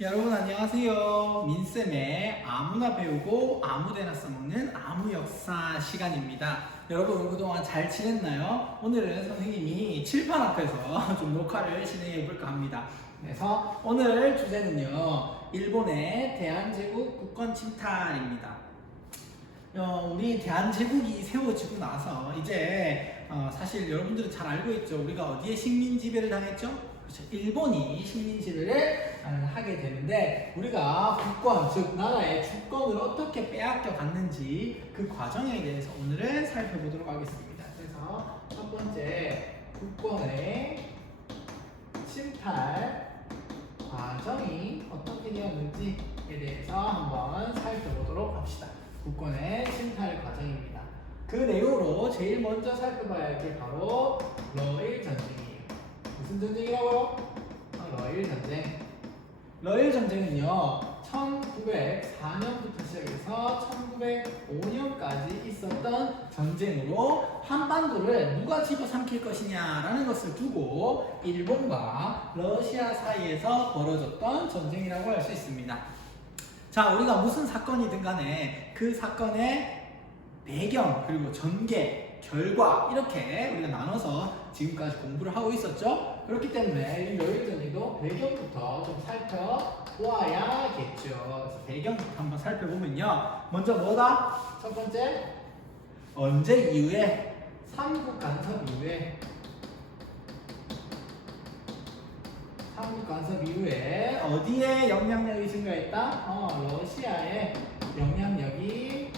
여러분 안녕하세요. 민쌤의 아무나 배우고 아무데나 써먹는 아무역사 시간입니다. 여러분 그동안 잘 지냈나요? 오늘은 선생님이 칠판 앞에서 좀 녹화를 진행해 볼까 합니다. 그래서 오늘 주제는요, 일본의 대한제국 국권 침탈입니다. 우리 대한제국이 세워지고 나서 이제 사실 여러분들은 잘 알고 있죠. 우리가 어디에 식민 지배를 당했죠? 그렇죠. 일본이 식민 지배를 하게 되는데, 우리가 국권, 즉 나라의 주권을 어떻게 빼앗겨 갔는지 그 과정에 대해서 오늘은 살펴보도록 하겠습니다. 그래서 첫 번째, 국권의 침탈 과정이 어떻게 되었는지에 대해서 한번 살펴보도록 합시다. 국권의 침탈 과정입니다. 그 내용으로 제일 먼저 살펴봐야 할 게 바로 러일 전쟁이에요. 무슨 전쟁이라고요? 러일 전쟁. 러일 전쟁은요, 1904년부터 시작해서 1905년까지 있었던 전쟁으로 한반도를 누가 집어삼킬 것이냐라는 것을 두고 일본과 러시아 사이에서 벌어졌던 전쟁이라고 할 수 있습니다. 자, 우리가 무슨 사건이든 간에 그 사건의 배경, 그리고 전개, 결과, 이렇게 우리가 나눠서 지금까지 공부를 하고 있었죠. 그렇기 때문에 이 러일전쟁도 배경부터 좀 살펴보아야겠죠. 그래서 배경부터 한번 살펴보면요, 먼저 뭐다? 첫 번째, 언제 이후에? 삼국 간섭 이후에. 삼국 간섭 이후에 어디에 영향력이 증가했다? 러시아의 영향력이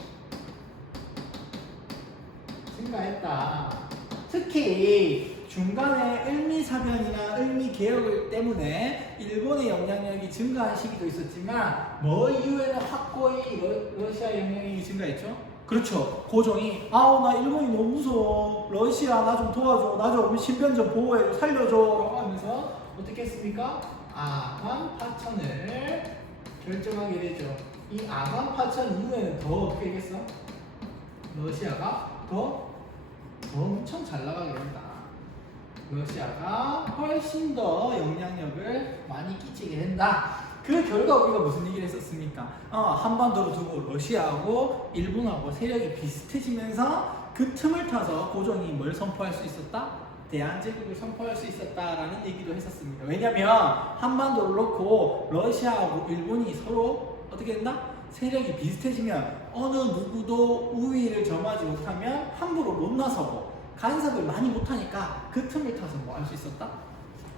증가했다. 특히 중간에 을미사변이나 을미개혁 때문에 일본의 영향력이 증가한 시기도 있었지만, 뭐 이후에는 확고히 러시아 영향력이 증가했죠. 그렇죠. 고종이 나 일본이 너무 무서워, 러시아 나 좀 도와줘, 나 좀 신변 좀 보호해줘, 살려줘 라고 하면서 어떻게 했습니까? 아간 파천을 결정하게 되죠. 이 아간 파천 이후에는 더 어떻게 되겠어? 러시아가 더 엄청 잘 나가게 된다. 러시아가 훨씬 더 영향력을 많이 끼치게 된다. 그 결과 우리가 무슨 얘기를 했었습니까? 한반도를 두고 러시아하고 일본하고 세력이 비슷해지면서 그 틈을 타서 고종이 뭘 선포할 수 있었다? 대한제국을 선포할 수 있었다라는 얘기도 했었습니다. 왜냐면 한반도를 놓고 러시아하고 일본이 서로 어떻게 된다? 세력이 비슷해지면 어느 누구도 우위를 점하지 못하면 함부로 못 나서고 간섭을 많이 못하니까 그 틈을 타서 뭐 할 수 있었다?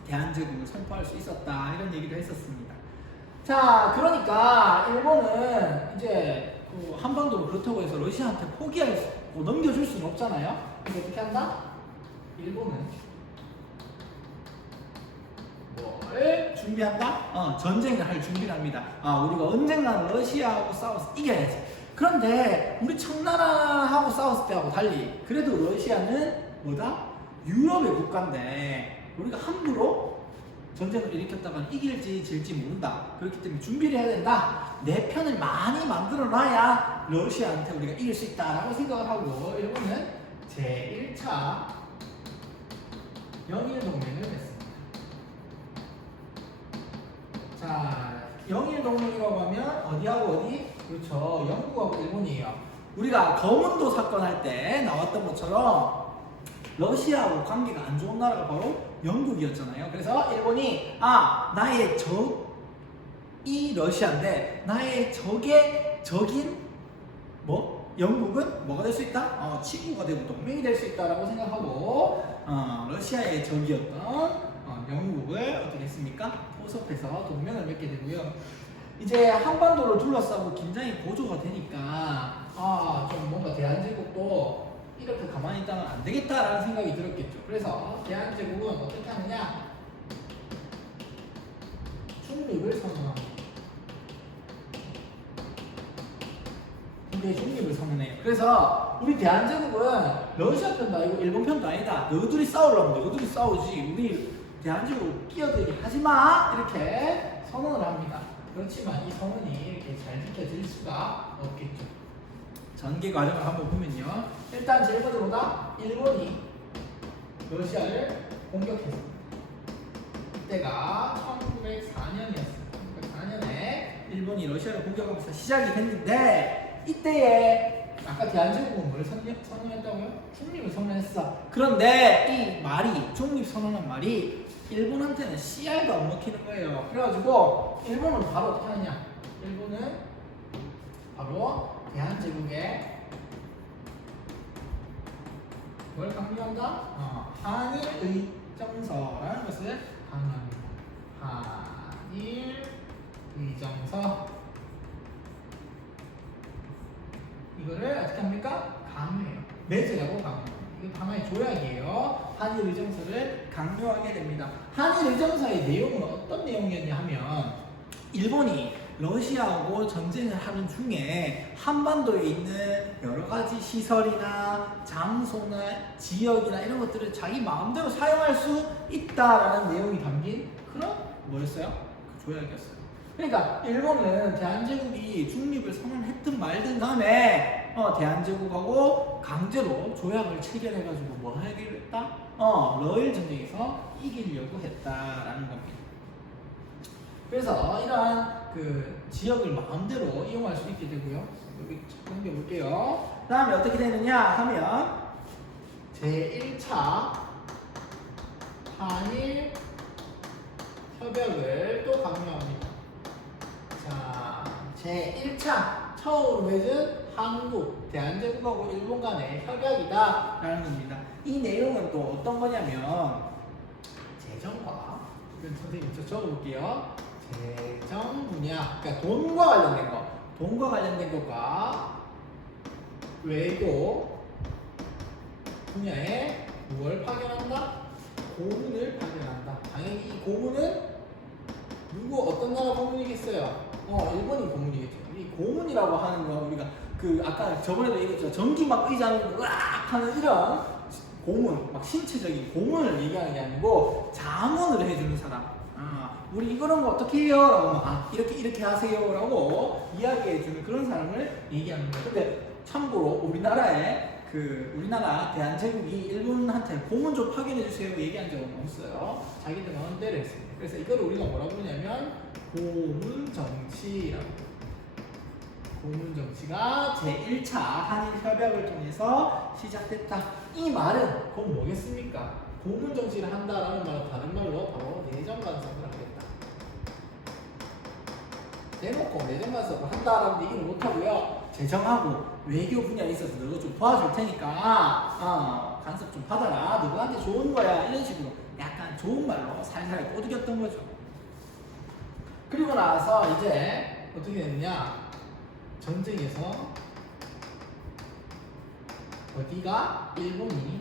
대한제국을 선포할 수 있었다, 이런 얘기도 했었습니다. 자, 그러니까 일본은 이제 그 한반도로 그렇다고 해서 러시아한테 포기하고 넘겨줄 수는 없잖아요. 그래서 어떻게 한다? 일본은 뭘 준비한다? 전쟁을 할 준비를 합니다. 우리가 언젠가는 러시아하고 싸워서 이겨야지. 그런데 우리 청나라하고 싸웠을 때하고 달리 그래도 러시아는 뭐다? 유럽의 국가인데 우리가 함부로 전쟁을 일으켰다가 이길지 질지 모른다. 그렇기 때문에 준비를 해야 된다. 내 편을 많이 만들어 놔야 러시아한테 우리가 이길 수 있다라고 생각을 하고 일본은 제1차 영일동맹을 맺습니다. 자, 영일동맹이라고 하면 어디하고 어디? 그렇죠, 영국하고 일본이에요. 우리가 거문도 사건 할 때 나왔던 것처럼 러시아하고 관계가 안 좋은 나라가 바로 영국이었잖아요. 그래서 일본이 나의 적이 러시아인데 나의 적인 영국은 뭐가 될 수 있다? 친구가 되고 동맹이 될 수 있다라고 생각하고 러시아의 적이었던 영국을 어떻게 했습니까? 포섭해서 동맹을 맺게 되고요. 이제 한반도를 둘러싸고 긴장이 고조가 되니까 좀 뭔가 대한제국도 이렇게 가만히 있다면 안 되겠다라는 생각이 들었겠죠. 그래서 대한제국은 어떻게 하느냐? 중립을 선언합니다. 군대 중립을 선언해요. 그래서 우리 대한제국은 러시아 편도 아니고 일본 편도 아니다. 너희들이 싸우려면 너희들이 싸우지, 우리 대한제국 끼어들게 하지마, 이렇게 선언을 합니다. 그렇지만 이 선언이 이렇게 잘 지켜질 수가 없겠죠. 전개 과정을 한번 보면요, 일단 제일 먼저 뭐다? 일본이 러시아를 공격했습니다. 그때가 1904년이었습니다. 1904년에 국제화가부터 시작이 됐는데 이때에 아까 대한제국은 뭘 선언했다고요? 중립을 선언했어. 그런데 이 말이 중립 선언한 말이 일본한테는 씨알도 안 먹히는 거예요. 그래가지고 일본은 바로 어떻게 하느냐? 일본은 바로 대한제국에 뭘 강요한다? 한일의정서라는 것을 강요합니다. 한일의정서 이거를 어떻게 합니까? 강요해요. 맺으라고 강요해요. 이거 하나의 조약이에요. 한일의정서를 강요하게 됩니다. 한일의정서의 내용은 어떤 내용이었냐 하면 일본이 러시아하고 전쟁을 하는 중에 한반도에 있는 여러 가지 시설이나 장소나 지역이나 이런 것들을 자기 마음대로 사용할 수 있다라는 내용이 담긴 그런 뭐였어요? 그 조약이었어요. 그러니까 일본은 대한제국이 중립을 선언했든 말든 간에 대한제국하고 강제로 조약을 체결해가지고 뭐 하기로 했다? 러일 전쟁에서 이기려고 했다라는 겁니다. 그래서 이러한 그 지역을 마음대로 이용할 수 있게 되고요. 여기 넘겨볼게요. 그 다음에 어떻게 되느냐 하면 제1차 한일 협약을 또 강요합니다. 자, 제1차 처음으로 맺은 한국, 대한제국하고 일본 간의 협약이다 라는 겁니다. 이 내용은 또 어떤 거냐면 재정과 선생님 저 적어볼게요. 재정 분야, 그러니까 돈과 관련된 거, 돈과 관련된 것과 외교 분야에 무엇을 파견한다? 고문을 파견한다. 당연히 이 고문은 누구 어떤 나라 고문이겠어요? 일본이 고문이겠죠. 이 고문이라고 하는 거 우리가 그 아까 저번에도 얘기했죠. 전기 막 의자는 으악 하는 이런 고문, 막 신체적인 고문을 얘기하는 게 아니고 자문을 해주는 사람. 우리 이런 거 어떻게 해요? 라고 막, 이렇게 하세요. 라고 이야기해주는 그런 사람을 얘기하는 거예요. 근데 참고로 우리나라 대한제국이 일본한테 고문 좀 파견해주세요. 얘기한 적은 없어요. 자기들 마음대로 했습니다. 그래서 이걸 우리가 뭐라고 부르냐면 고문정치라고. 고문정치가 제1차 한일협약을 통해서 시작됐다. 이 말은 곧 뭐겠습니까? 고문정치를 한다라는 말은 다른 말로 바로 내정간섭을 하겠다. 대놓고 내정간섭을 한다라는 얘기는 못하고요. 재정하고 외교 분야에 있어서 너가 좀 도와줄 테니까 간섭 좀 받아라. 누구한테 좋은 거야. 이런 식으로 약간 좋은 말로 살살 꼬드겼던 거죠. 그리고 나서 이제 어떻게 됐느냐? 전쟁에서 어디가 일본이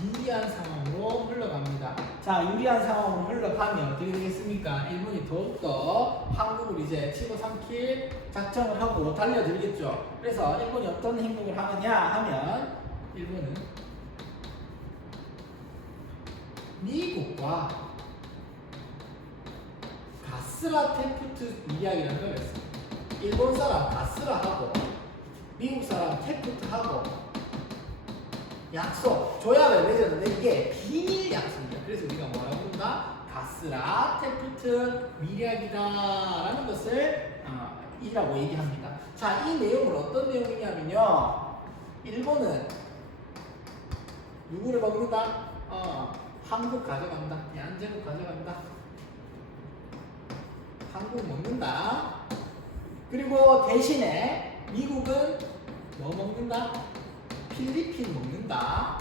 유리한 상황으로 흘러갑니다. 자, 유리한 상황으로 흘러가면 어떻게 되겠습니까? 일본이 더욱더 한국을 이제 치고 삼킬 작정을 하고 달려들겠죠. 그래서 일본이 어떤 행동을 하느냐 하면 일본은 미국과 가스라 테프트 이야기라는 걸 했습니다. 일본 사람 가스라하고 미국 사람 테프트하고 약속, 조약을 맺었는데 이게 비밀 약속입니다. 그래서 우리가 뭐라고 부른다? 가스라 테프트 밀약이다라는 것을 이라고 얘기합니다. 자, 이 내용은 어떤 내용이냐면요. 일본은 누구를 먹는다? 한국 가져간다. 대한제국 가져간다. 한국 먹는다. 그리고 대신에 미국은 뭐 먹는다? 필리핀 먹는다.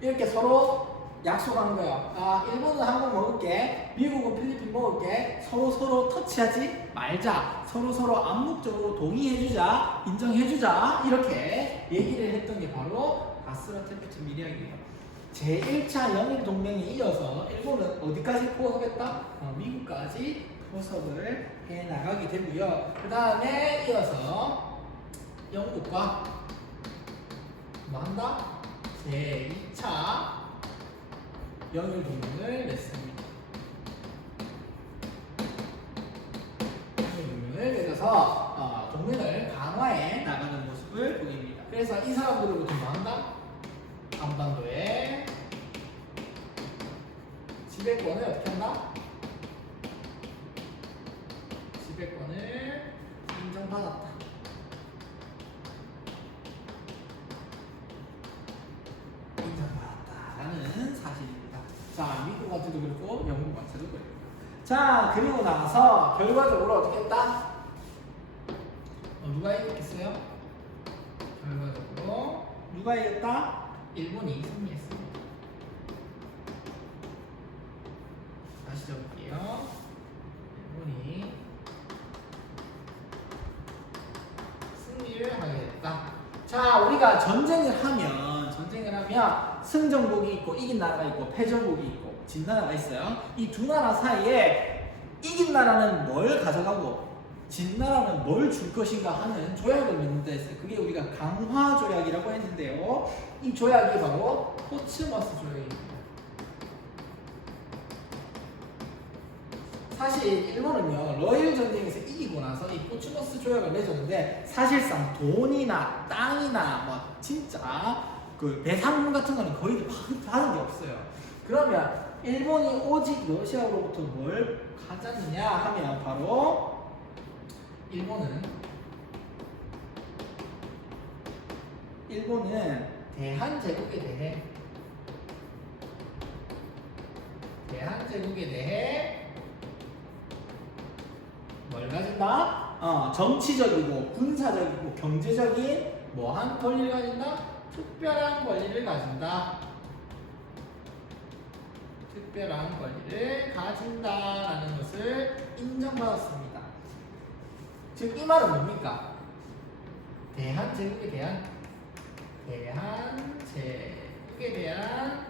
이렇게 서로 약속하는 거예요. 일본은 한국 먹을게, 미국은 필리핀 먹을게. 서로 터치하지 말자. 서로 암묵적으로 동의해주자, 인정해주자. 이렇게 얘기를 했던 게 바로 가스라 테프트 밀약이에요. 제1차 영일 동맹에 이어서 일본은 어디까지 포섭했다? 미국까지 포섭을 해 나가게 되고요. 그 다음에 이어서 영국과 뭐 한다? 제2차 영일 동맹을 맺습니다. 영일 동맹을 맺어서 동맹을 강화해 나가는 모습을 보입니다. 그래서 이 사람들로부터 뭐 한다? 한반도에 지배권을 어떻게 한다? 지배권을 인정받았다. 인정받았다라는 사실입니다. 자, 미국 과체도 그렇고 영국 과체도 그렇고. 자, 그리고 나서 결과적으로 어떻게 했다? 누가 이겼겠어요? 결과적으로 누가 이겼다? 일본이 승리했습니다. 다시 적을게요. 일본이 승리를 하게 됐다. 자, 우리가 전쟁을 하면 승전국이 있고 이긴 나라가 있고 패전국이 있고 진 나라가 있어요. 이 두 나라 사이에 이긴 나라는 뭘 가져가고 진 나라는 뭘 줄 것인가 하는 조약을 맺는 데 있어요. 그게 우리가 강화 조약이라고 했는데요. 이 조약이 바로 포츠머스 조약입니다. 사실 일본은요, 러일 전쟁에서 이기고 나서 이 포츠머스 조약을 맺었는데 사실상 돈이나 땅이나 뭐 진짜 그 배상금 같은 거는 거의 받은 게 없어요. 그러면 일본이 오직 러시아로부터 뭘 가졌느냐 하면 바로 일본은 대한제국에 대해 뭘 가진다? 정치적이고 군사적이고 경제적인 뭐한 권리를 가진다? 특별한 권리를 가진다. 특별한 권리를 가진다라는 것을 인정받았습니다. 즉 이 말은 뭡니까? 대한제국에 대한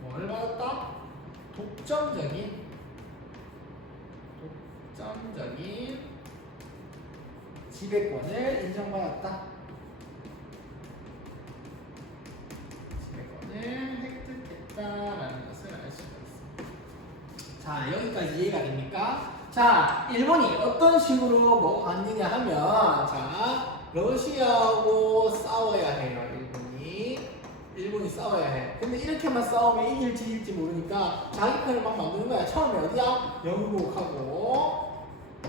뭐를 받았다? 독점적인 지배권을 인정받았다. 지배권을 획득했다라는 것을 알 수가 있습니다. 자, 여기까지 이해가 됩니까? 자, 일본이 어떤 식으로 뭐 왔느냐 하면, 자, 러시아하고 싸워야 해요. 일본이 싸워야 해. 근데 이렇게만 싸우면 이길지 이길지 모르니까 자기 편을 막 만드는 거야. 처음에 어디야? 영국하고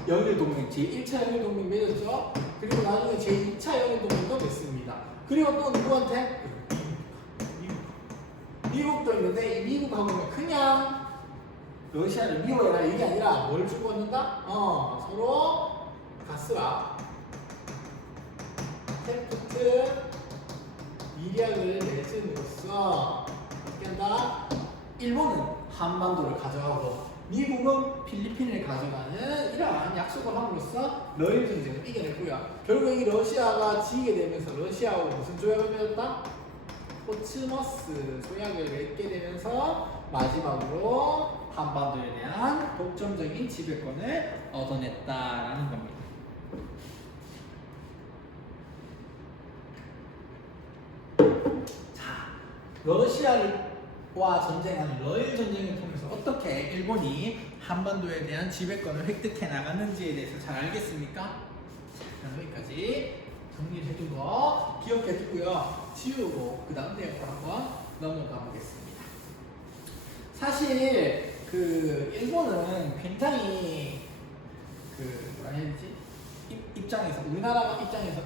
영일동맹, 제1차 영일동맹 맺었죠? 그리고 나중에 제2차 영일동맹도 맺습니다. 그리고 또 누구한테? 미국도 있는데 이 미국하고는 그냥 러시아를 미워해라 이게 아니라 뭘 주고 얻는다? 서로 가스와 테프트 미리약을 맺음으로써 어떻게 한다? 일본은 한반도를 가져가고 미국은 필리핀을 가져가는 이러한 약속을 함으로써 러일 전쟁을 이겨냈고요. 결국 이 러시아가 지게 되면서 러시아하고 무슨 조약을 맺었다? 포츠머스 조약을 맺게 되면서 마지막으로 한반도에 대한 독점적인 지배권을 얻어냈다라는 겁니다. 러시아와 전쟁하는 러일 전쟁을 통해서 어떻게 일본이 한반도에 대한 지배권을 획득해 나갔는지에 대해서 잘 알겠습니까? 자, 여기까지 정리를 해두고 기억해두고요. 지우고 그 다음 내용으로 한번 넘어가 보겠습니다. 사실 일본은 굉장히 뭐라 해야 되지? 우리나라 입장에서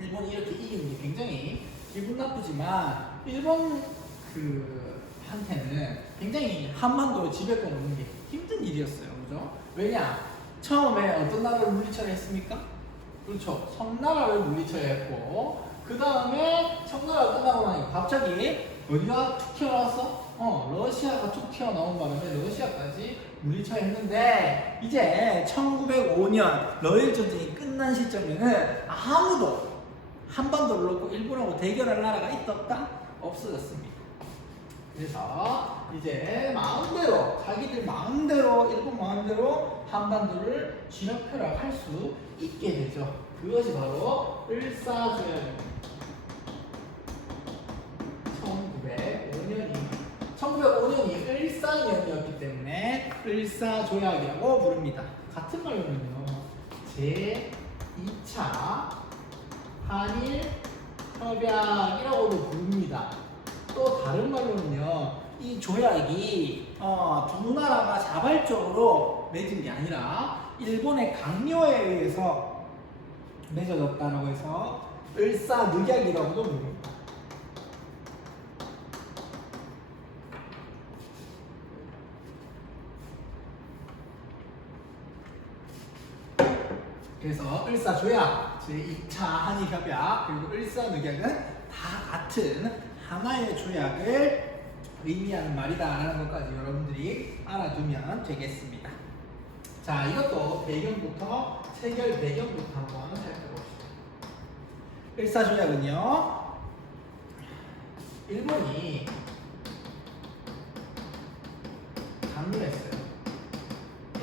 일본이 이렇게 이기는 게 굉장히 기분 나쁘지만 일본 한테는 굉장히 한반도 지배권 얻는 게 힘든 일이었어요. 그죠? 왜냐? 처음에 어떤 나라를 물리쳐야 했습니까? 그렇죠. 청나라를 물리쳐야 했고 그 다음에 청나라가 끝나고 나니까 갑자기 어디가 툭 튀어나왔어? 러시아가 툭 튀어나온 바람에 러시아까지 물리쳐야 했는데 이제 1905년 러일 전쟁이 끝난 시점에는 아무도 한반도를 놓고 일본하고 대결할 나라가 있었다? 없어졌습니다. 그래서 이제 자기들 마음대로 일본 마음대로 한반도를 진압해라 할 수 있게 되죠. 그것이 바로 을사조약입니다. 1905년이 을사년이었기 때문에 을사조약이라고 부릅니다. 같은 말로는요, 제2차 한일 협약이라고도 부릅니다. 또 다른 말로는요, 이 조약이 두 나라가 자발적으로 맺은 게 아니라 일본의 강요에 의해서 맺어졌다라고 해서 을사늑약이라고도 부릅니다. 그래서 을사조약, 제2차 한일협약, 그리고 을사늑약은 다 같은 하나의 조약을 의미하는 말이다라는 것까지 여러분들이 알아두면 되겠습니다. 자, 이것도 배경부터, 체결 배경부터 한번 살펴봅시다. 을사조약은요, 일본이 강요했어요.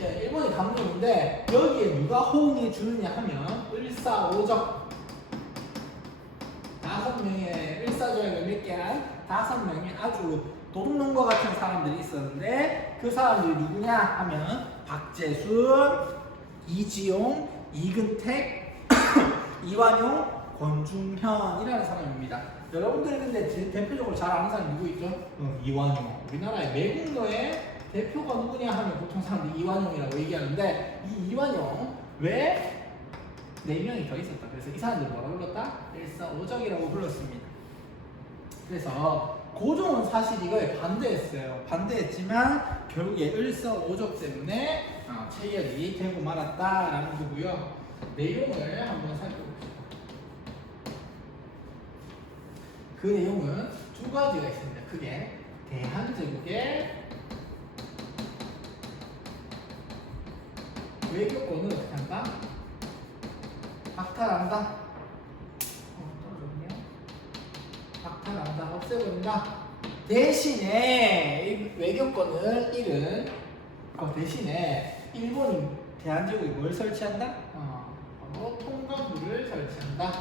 예, 일본이 강요인데 여기에 누가 호응해 주느냐 하면 을사오적 5명의 을사조약을 맺게 한 5명의 아주 도둑놈과 같은 사람들이 있었는데 그 사람들이 누구냐 하면 박재순, 이지용, 이근택, 이완용, 권중현이라는 사람입니다. 여러분들이 근데 대표적으로 잘 아는 사람이 누구 있죠? 이완용. 우리나라의 매국노의 대표가 누구냐 하면 보통 사람들이 이완용이라고 얘기하는데 이 이완용 왜 4명이 더 있었다. 그래서 이 사람들을 뭐라 불렀다? 일사오적이라고 불렀습니다. 그래서 고종은 사실 이거에 반대했어요. 반대했지만 결국에 을사오적 때문에 체결이 되고 말았다라는 거고요. 내용을 한번 살펴봅시다. 그 내용은 두 가지가 있습니다. 크게 대한제국의 외교권을 어떻게 한다? 박탈한다. 떨어졌네요. 박탈한다. 없애버린다. 대신에 외교권을 잃은 대신에 일본이 대한제국이 뭘 설치한다? 바로 통감부를 설치한다.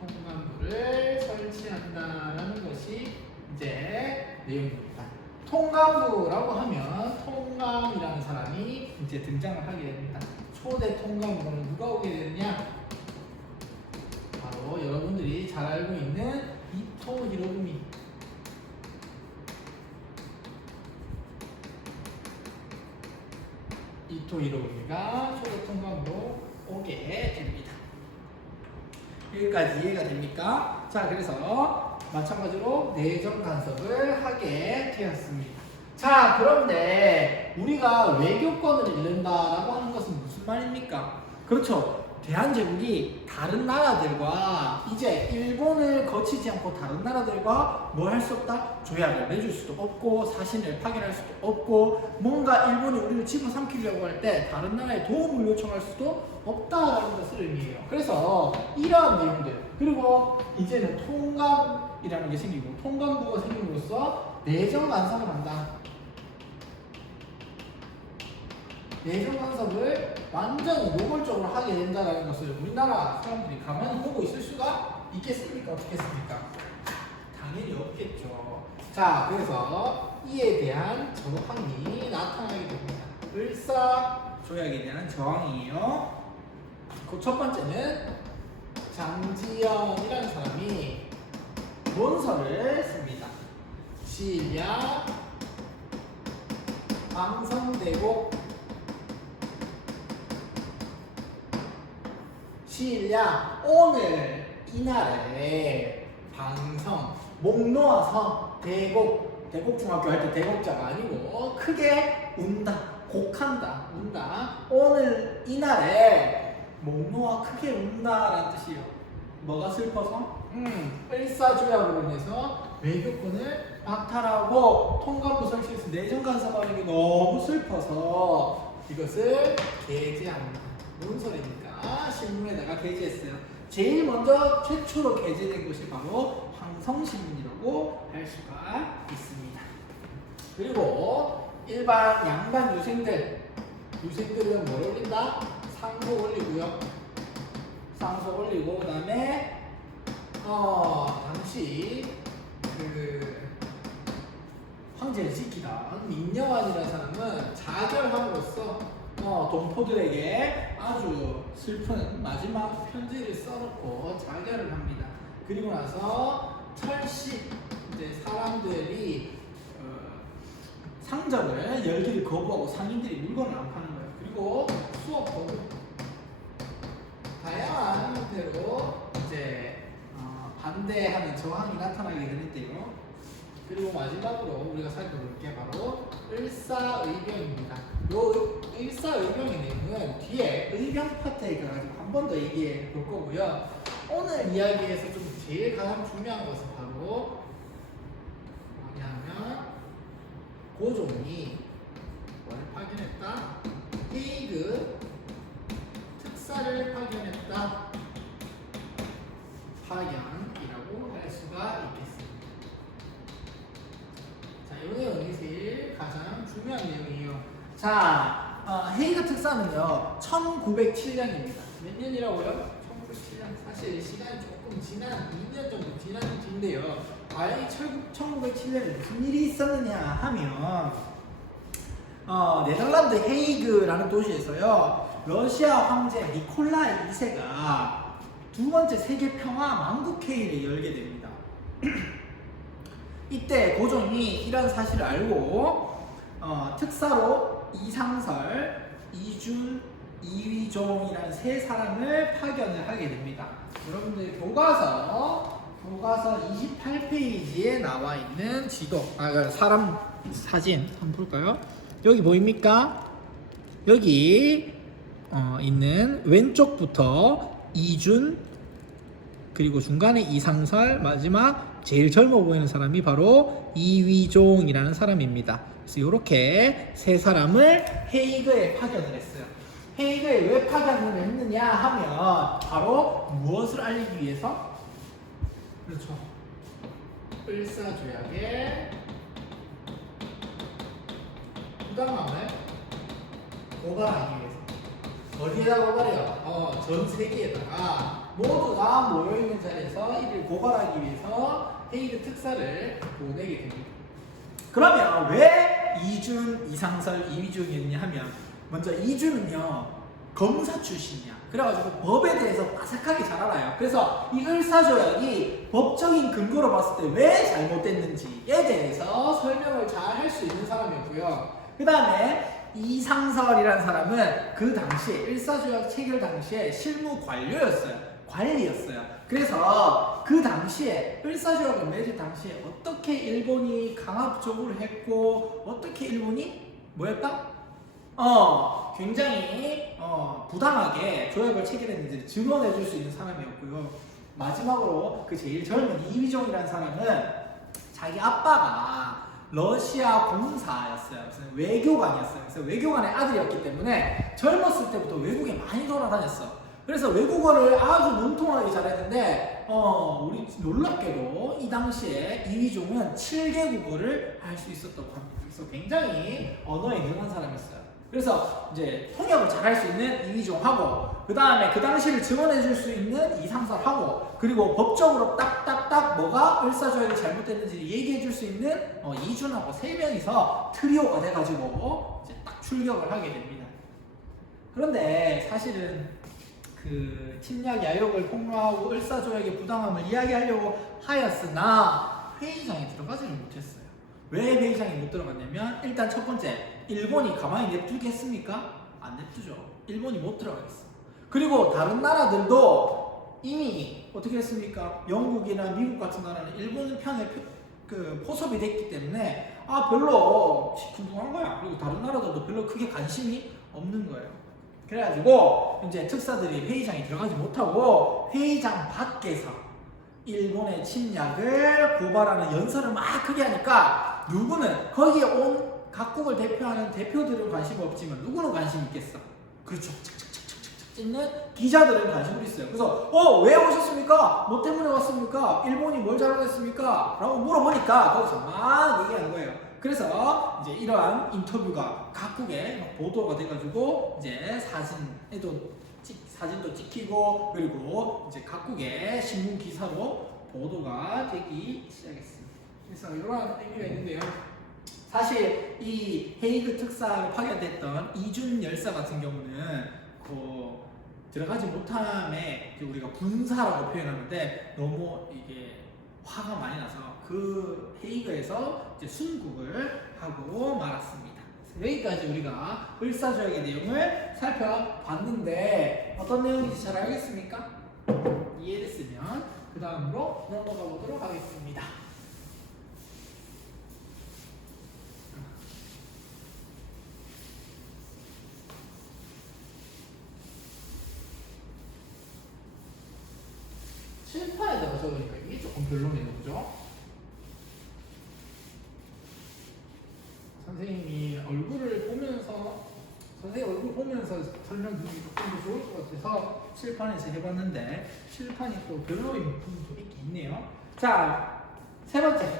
통감부를 설치한다라는 것이 이제 내용입니다. 통감부라고 하면 통감이라는 사람이 이제 등장을 하게 됩니다. 초대 통감부는 누가 오게 되느냐? 바로 여러분들이 잘 알고 있는 이토 히로부미. 이토 히로부미가 초대 통감부로 오게 됩니다. 여기까지 이해가 됩니까? 자, 그래서 마찬가지로 내정 간섭을 하게 되었습니다. 자, 그런데 우리가 외교권을 잃는다라고 하는 것은 무슨 말입니까? 그렇죠. 대한제국이 다른 나라들과 이제 일본을 거치지 않고 다른 나라들과 뭘 할 수 없다? 조약을 맺을 수도 없고 사신을 파견할 수도 없고 뭔가 일본이 우리를 집어삼키려고 할 때 다른 나라에 도움을 요청할 수도 없다라는 것을 의미해요. 그래서 이러한 내용들 그리고 이제는 통감이라는 게 생기고 통감부가 생김으로써 내정 간섭을 한다. 내정 간섭을 완전히 노골적으로 하게 된다는 것을 우리나라 사람들이 가만히 보고 있을 수가 있겠습니까? 없겠습니까? 당연히 없겠죠. 자, 그래서 이에 대한 저항이 나타나게 됩니다. 을사조약에 대한 저항이에요. 그 첫 번째는 장지연이라는 사람이 논서를 씁니다. 시일야 방성대국 시일야 오늘 이날에 방성 목 놓아서 대곡중학교 할 때 대곡자가 아니고 크게 운다 곡한다 운다 오늘 이날에 목 놓아 크게 운다라는 뜻이에요. 뭐가 슬퍼서? 을사조약으로 인해서 외교권을 박탈하고 통감부 설치해서 내정 간섭하는 게 너무 슬퍼서 이것을 게재합니다. 논설이니까 신문에다가 게재했어요. 제일 먼저 최초로 게재된 것이 바로 황성신문이라고 할 수가 있습니다. 그리고 일반 양반 유생들은 뭘 올린다? 상소 올리고요. 상소 올리고 그 다음에 당시 그 황제를 지키던 민녀환이라는 사람은 자결함으로써 동포들에게 아주 슬픈 마지막 편지를 써놓고 자결을 합니다. 그리고 나서 철시 이제 사람들이 상점을 열기를 거부하고 상인들이 물건을 안 파는 거예요. 그리고 수업도 다양한 형태로 이제 반대하는 저항이 나타나게 되는데요. 그리고 마지막으로 우리가 살펴볼 게 바로 을사의병입니다. 요 을사의병의 내용은 뒤에 의병 파트에 가가지고 한 번 더 얘기해 볼 거고요. 오늘 이야기에서 좀 제일 가장 중요한 것은 바로 뭐냐면 고종이 뭘 파견했다? 헤이그 특사를 파견했다. 파견이라고 할 수가 있겠습니다. 자, 이 내용이 제일 가장 중요한 내용이에요. 자, 헤이그 특사는요 1907년입니다. 몇 년이라고요? 1907년. 사실 시간이 조금 지난 2년 정도 지난 뒤인데요. 과연 이 1907년에 무슨 일이 있었느냐 하면 네덜란드 헤이그라는 도시에서요 러시아 황제 니콜라이 2세가 두 번째 세계 평화 만국회의를 열게 됩니다. 이때 고종이 이런 사실을 알고 특사로 이상설, 이준, 이위종이라는 세 사람을 파견을 하게 됩니다. 여러분들 교과서 28페이지에 나와 있는 지도, 사람 사진 한번 볼까요? 여기 보입니까? 여기 있는 왼쪽부터 이준, 그리고 중간에 이상설, 마지막 제일 젊어 보이는 사람이 바로 이위종이라는 사람입니다. 그래서 이렇게 세 사람을 헤이그에 파견을 했어요. 헤이그에 왜 파견을 했느냐 하면 바로 무엇을 알리기 위해서? 그렇죠. 을사조약의 부당함을 고발하기 위해서. 어디에다 고발해요? 전 세계에다가 모두가 모여있는 자리에서 이를 고발하기 위해서 헤이그 특사를 보내게 됩니다. 그러면 왜 이준, 이상설, 이위중이었냐 하면 먼저 이준은요 검사 출신이야. 그래가지고 법에 대해서 빠삭하게 잘 알아요. 그래서 이 을사조약이 법적인 근거로 봤을 때 왜 잘못됐는지에 대해서 설명을 잘 할 수 있는 사람이었고요. 그 다음에 이상설이라는 사람은 그 당시에 을사조약 체결 당시에 실무 관리였어요. 그래서 그 당시에 을사조약을 맺을 당시에 어떻게 일본이 강압적으로 했고 어떻게 일본이 뭐였다? 굉장히 부당하게 조약을 체결했는지 증언해 줄 수 있는 사람이었고요. 마지막으로 그 제일 젊은 이위종이라는 사람은 자기 아빠가 러시아 공사였어요. 그래서 외교관이었어요. 그래서 외교관의 아들이었기 때문에 젊었을 때부터 외국에 많이 돌아다녔어. 그래서 외국어를 아주 능통하게 잘했는데 우리 놀랍게도 이 당시에 이위종은 7개 국어를 할 수 있었다고 합니다. 그래서 굉장히 언어에 능한 사람이었어요. 그래서 이제 통역을 잘할 수 있는 이위종하고 그 다음에 그 당시를 증언해 줄 수 있는 이상설하고 그리고 법적으로 딱딱딱 뭐가 을사조약이 잘못됐는지 얘기해 줄 수 있는 이준하고 세 명이서 트리오가 돼가지고 이제 딱 출격을 하게 됩니다. 그런데 사실은 그 침략 야욕을 폭로하고 을사조약의 부당함을 이야기하려고 하였으나 회의장에 들어가지를 못했어요. 왜 회의장에 못 들어갔냐면 일단 첫 번째 일본이 가만히 냅두겠습니까? 안 냅두죠. 일본이 못 들어가겠어. 그리고 다른 나라들도 이미 어떻게 했습니까? 영국이나 미국 같은 나라는 일본 편에 포섭이 됐기 때문에 별로 시큰둥한 거야. 그리고 다른 나라들도 별로 크게 관심이 없는 거예요. 그래가지고 이제 특사들이 회의장에 들어가지 못하고 회의장 밖에서 일본의 침략을 고발하는 연설을 막 크게 하니까 누구는 거기에 온 각국을 대표하는 대표들은 관심 없지만 누구는 관심 있겠어? 그렇죠. 착착착착착 찍는 기자들은 관심을 있어요. 그래서 왜 오셨습니까? 뭐 때문에 왔습니까? 일본이 뭘 잘못했습니까? 라고 물어보니까 거기서 막 얘기하는 거예요. 그래서 이제 이러한 인터뷰가 각국에 막 보도가 돼가지고 이제 사진도 찍히고 그리고 이제 각국의 신문 기사로 보도가 되기 시작했습니다. 그래서 이러한 의미가 있는데요. 사실 이 헤이그 특사로 파견됐던 이준 열사 같은 경우는 들어가지 못함에 우리가 분사라고 표현하는데 너무 이게 화가 많이 나서 그 헤이그에서 이제 순국을 하고 말았습니다. 여기까지 우리가 을사조약의 내용을 살펴봤는데 어떤 내용인지 잘 알겠습니까? 이해됐으면 그 다음으로 넘어가 보도록 하겠습니다. 칠판에다가 적으니까 이게 조금 별로네요, 그죠? 선생님 얼굴 보면서 설명드리기 조금 더 좋을 것 같아서 칠판에서 해봤는데 칠판이 또 별로인 부분도 있긴 있네요. 자, 세 번째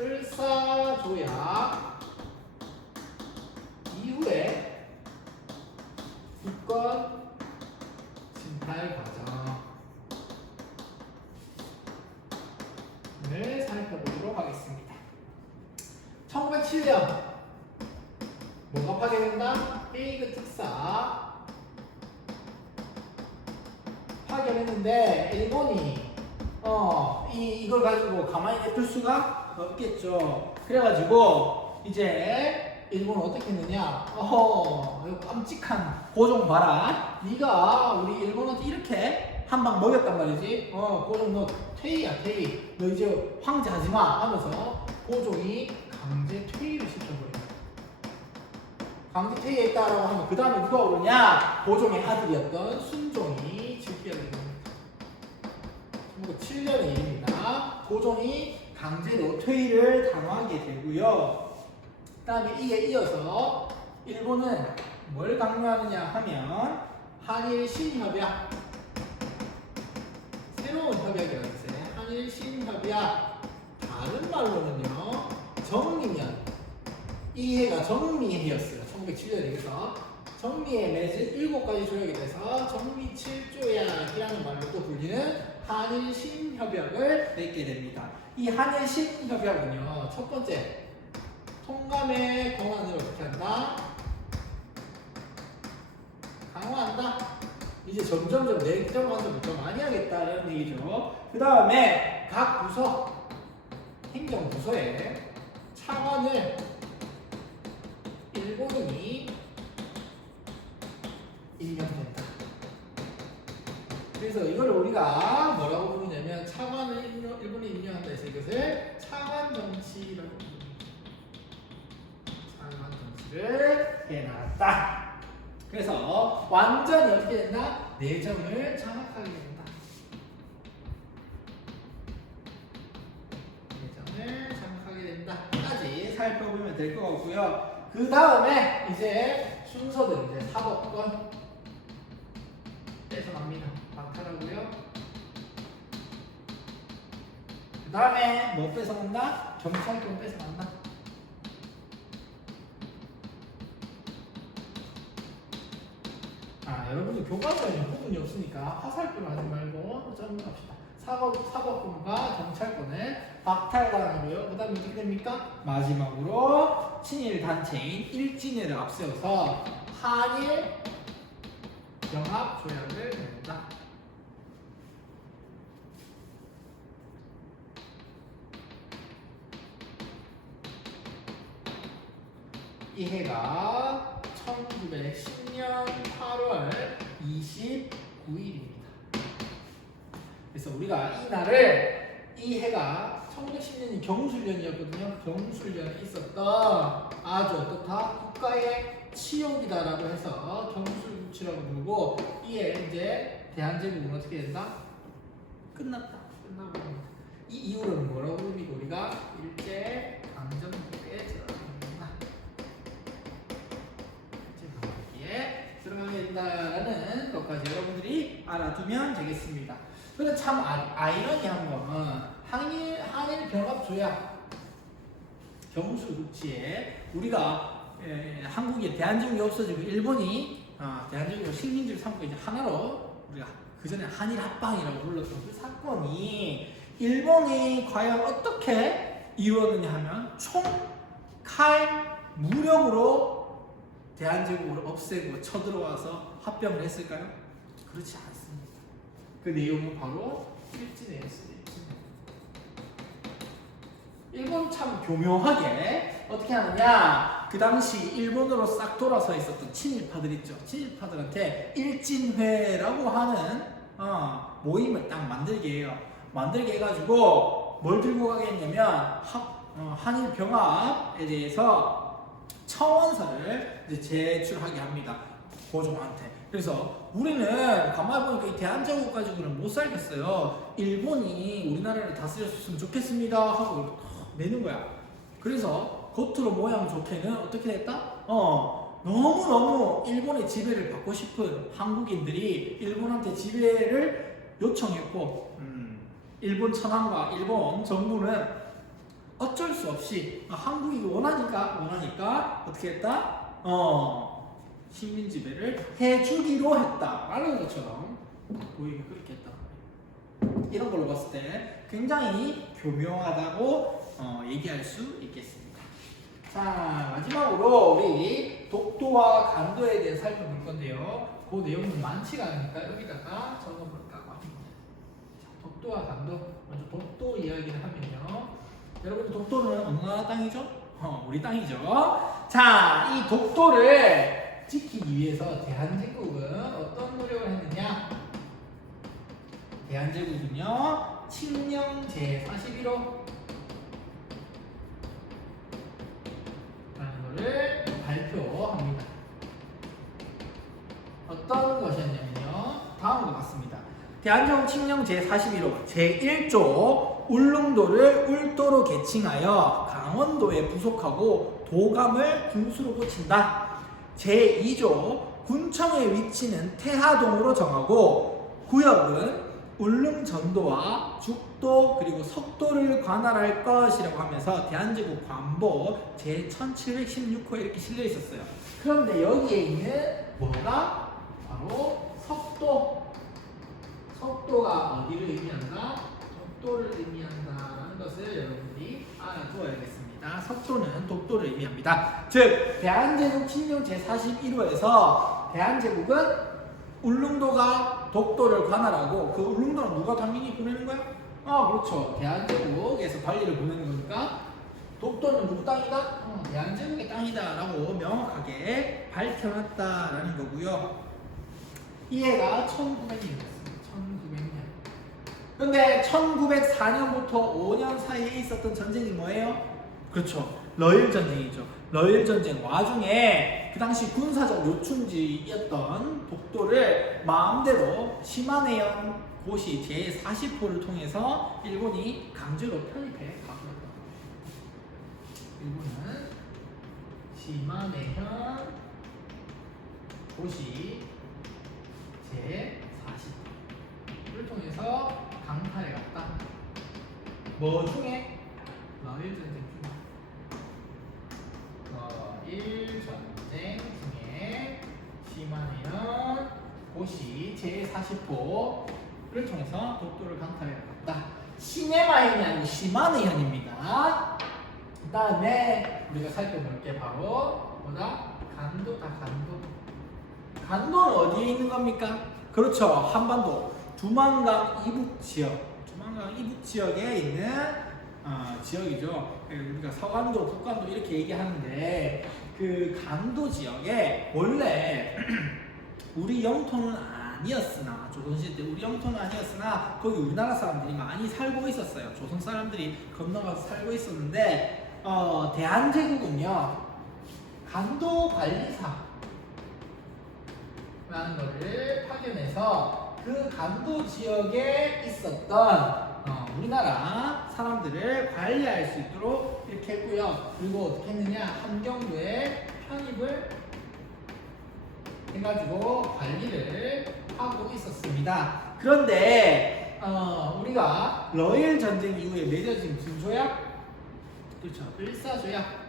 을사조약 이후에 국권 침탈 과정을 살펴보도록 하겠습니다. 1907년 뭐가 파견된다? 헤이그 특사 파견했는데 일본이 이걸 가지고 가만히 냅둘 수가 없겠죠. 그래가지고 이제 일본은 어떻게 했느냐? 이거 깜찍한 고종 봐라. 네가 우리 일본한테 이렇게 한 방 먹였단 말이지. 고종 너 퇴위야 퇴위. 너 이제 황제 하지마 하면서 고종이 강제 퇴위를 시켜버린다. 강제 퇴위했다라고 하면 그 다음에 누가 오르냐? 고종의 아들이었던 순종이 즉위하게 됩니다. 1907년의 일입니다. 고종이 강제로 퇴위를 당하게 되고요. 그 다음에 이에 이어서 일본은 뭘 강요하느냐 하면 한일 신협약, 새로운 협약이라고 했어요. 한일 신협약, 다른 말로는요 정리면, 이 해가 정미해였어요. 1907년에. 그래서 정미에 맺은 7가지 조약에 대해서 정미 7조약이라는 말로도 불리는 한일 신협약을 맺게 됩니다. 이 한일 신협약은요, 첫 번째 통감의 권한을 어떻게 한다? 강화한다. 이제 점점점 내정 간섭을 더 많이 하겠다라는 얘기죠. 그 다음에 각 부서, 행정부서에 차관을 일본이 임명된다. 그래서 이걸 우리가 뭐라고 부르냐면 차관을 일본이 임명한다 해서 이것을 차관 정치라고 부릅니다. 차관 정치를 해놨다. 그래서 완전히 어떻게 된다? 내정을 장악하게 된다. 내정을 장악하게 된다.까지 살펴보면 될 것 같고요. 그 다음에 이제 순서는 이제 사법권 뺏어갑니다. 박탈하고요. 그 다음에 뭐 뺏어간다? 경찰권 뺏어간다. 여러분들 교과서에는 부분이 없으니까 화살표를 하지 말고 점검합시다. 사법권과 경찰권을 박탈당하고요. 그 다음에 어떻게 됩니까? 마지막으로 친일 단체인 일진회를 앞세워서 한일 병합 조약을 맺는다. 이 해가 1910년 8월 29일입니다. 그래서 우리가 이 날을, 이 해가 1910년이 경술련이었거든요. 경술련에 있었던 아주 어떻다? 국가의 치욕이다라고 해서 경술국치라고 부르고, 이에 이제 대한제국은 어떻게 된다? 끝났다. 끝나버립니다. 이 이후로는 뭐라고 부르니까 우리가 일제 강점기에 들어가게 된다라는 것까지 여러분들이 알아두면 되겠습니다. 그런데 참 아이러니한 건 한일 병합 조약 경술국치에 우리가 한국에 대한제국이 없어지고 일본이 대한제국을 식민지를 삼고 이제 하나로 우리가 그 전에 한일 합방이라고 불렀던 그 사건이 일본이 과연 어떻게 이루었느냐 하면 총, 칼, 무력으로 대한제국을 없애고 쳐들어와서 합병을 했을까요? 그렇지 않습니다. 그 내용은 바로 일진회였어요. 일본 참 교묘하게 어떻게 하느냐? 그 당시 일본으로 싹 돌아서 있었던 친일파들 있죠. 친일파들한테 일진회라고 하는 모임을 딱 만들게 해요. 만들게 해가지고 뭘 들고 가게 했냐면 한일 병합에 대해서 청원서를 이제 제출하게 합니다. 고종한테. 그래서 우리는 가만히 보니까 이 대한제국 가지고는 못 살겠어요. 일본이 우리나라를 다스렸으면 좋겠습니다 하고 내는 거야. 그래서 겉으로 모양 좋게는 어떻게 됐다? 너무너무 일본의 지배를 받고 싶은 한국인들이 일본한테 지배를 요청했고 일본 천황과 일본 정부는 어쩔 수 없이 한국이 원하니까 어떻게 했다? 식민 지배를 해주기로 했다라는 것처럼 보이게 그렇게 했다. 이런 걸로 봤을 때 굉장히 교묘하다고 얘기할 수 있겠습니다. 자, 마지막으로 우리 독도와 간도에 대해 살펴볼 건데요. 그 내용은 많지가 않으니까 여기다가 적어볼까 합니다. 독도와 간도, 먼저 독도 이야기를 하면요. 여러분 독도는 어느 나라 땅이죠? 우리 땅이죠. 자, 이 독도를 지키기 위해서 대한제국은 어떤 노력을 했느냐? 대한제국은요, 칙령 제41호 라는 것을 발표합니다. 어떤 것이었냐면요, 다음과 같습니다. 대한제국 칙령 제41호 제1조 울릉도를 울도로 개칭하여 강원도에 부속하고 도감을 군수로 고친다. 제2조 군청의 위치는 태하동으로 정하고 구역은 울릉전도와 죽도 그리고 석도를 관할할 것이라고 하면서 대한제국 관보 제1716호에 이렇게 실려 있었어요. 그런데 여기에 있는 뭐가? 바로 석도. 석도가 어디를 의미한다? 독도를 의미한다라는 것을 여러분들이 알아두어야겠습니다. 석도는 독도를 의미합니다. 즉 대한제국 칙령 제41호에서 대한제국은 울릉도가 독도를 관할하고 그 울릉도는 누가 당연히 보내는 거야? 그렇죠. 대한제국에서 관리를 보내는 거니까 독도는 누구 땅이다? 대한제국의 땅이다 라고 명확하게 밝혀놨다라는 거고요. 이해가 1900년이었습니다. 1900년. 근데 1904년부터 5년 사이에 있었던 전쟁이 뭐예요? 그렇죠. 러일 전쟁이죠. 러일 전쟁 와중에 그 당시 군사적 요충지였던 독도를 마음대로 시마네현 고시 제40호를 통해서 일본이 강제로 편입해 가버렸다. 일본은 시마네현 고시 제40호를 통해서 강탈해 갔다. 뭐 중에? 러일 전쟁 중에. 러일 전쟁 중에 시마네현 고시 제40호를 통해서 독도를 강탈해 갔다. 시네마현이 아니고 시마네현입니다. 그 다음에 우리가 살펴볼 게 바로 뭐다? 간도다. 간도는 어디에 있는 겁니까? 그렇죠. 한반도 두만강 이북 지역. 두만강 이북 지역에 있는 지역이죠. 우리가 서간도, 북간도 이렇게 얘기하는데 그 간도 지역에 원래 우리 영토는 아니었으나 조선시대 때 우리 영토는 아니었으나 거기 우리나라 사람들이 많이 살고 있었어요. 조선 사람들이 건너가서 살고 있었는데 대한제국은요 간도 관리사 라는 것을 파견해서 그 간도 지역에 있었던 우리나라 사람들을 관리할 수 있도록 이렇게 했고요. 그리고 어떻게 했느냐? 함경도에 편입을 해가지고 관리를 하고 있었습니다. 그런데 우리가 러일 전쟁 이후에 맺어진 무슨 조약? 그렇죠. 을사조약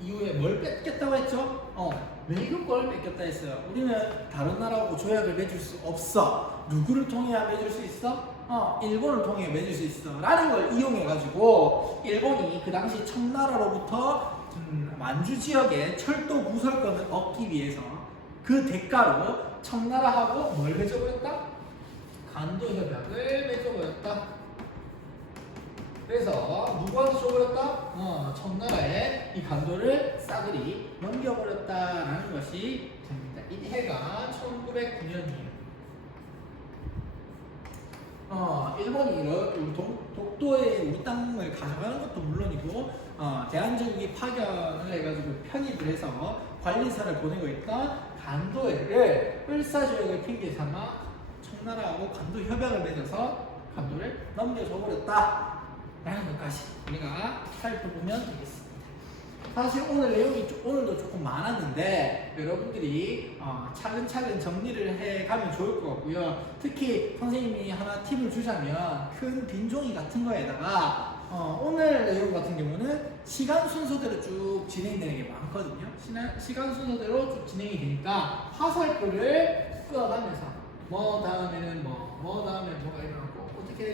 이후에 뭘 뺏겼다고 했죠? 외교권을 뺏겼다 했어요. 우리는 다른 나라하고 조약을 맺을 수 없어. 누구를 통해야 맺을 수 있어? 일본을 통해 맺을 수 있어. 라는 걸 이용해가지고 일본이 그 당시 청나라로부터 만주 지역의 철도 부설권을 얻기 위해서 그 대가로 청나라하고 뭘 맺어버렸다? 간도 협약을 맺어버렸다. 그래서 누구한테 줘버렸다? 청나라에 이 간도를 싸그리 넘겨버렸다라는 것이 됩니다. 이 해가 1909년이에요. 일본이 우리 독도에 우리 땅을 가져가는 것도 물론이고, 대한제국이 파견을 해가지고 편입을 해서 관리사를 보내고 있던 간도를 을사조약을 핑계 삼아 청나라하고 간도 협약을 맺어서 간도를 넘겨줘 버렸다 라는 것까지 우리가 살펴보면 되겠습니다. 사실 오늘 내용이 오늘도 조금 많았는데 여러분들이 차근차근 정리를 해가면 좋을 것 같고요. 특히 선생님이 하나 팁을 주자면 큰 빈종이 같은 거에다가 오늘 내용 같은 경우는 시간 순서대로 쭉 진행되는 게 많거든요. 시간 순서대로 쭉 진행이 되니까 화살표를 끌어가면서 뭐 다음에는 뭐 다음에 뭐가 일어났고 어떻게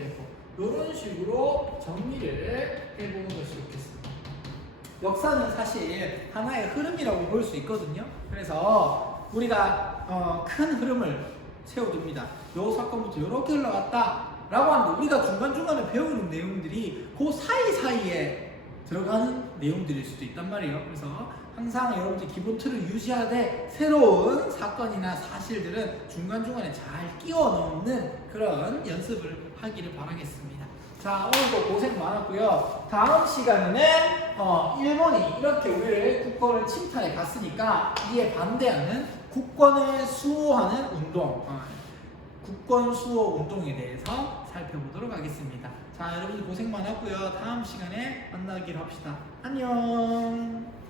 됐고 이런 식으로 정리를 해보는 것이 좋겠습니다. 역사는 사실 하나의 흐름이라고 볼 수 있거든요. 그래서 우리가 큰 흐름을 세워둡니다. 요 사건부터 이렇게 흘러갔다 라고 하는데 우리가 중간중간에 배우는 내용들이 그 사이사이에 들어가는 내용들일 수도 있단 말이에요. 그래서 항상 여러분들 기본 틀을 유지하되 새로운 사건이나 사실들은 중간중간에 잘 끼워 넣는 그런 연습을 하기를 바라겠습니다. 자, 오늘도 고생 많았고요. 다음 시간에는 일본이 이렇게 우리를 국권을 침탈해 갔으니까 이에 반대하는 국권을 수호하는 운동, 국권 수호 운동에 대해서 살펴보도록 하겠습니다. 자, 여러분들 고생 많았고요. 다음 시간에 만나기로 합시다. 안녕.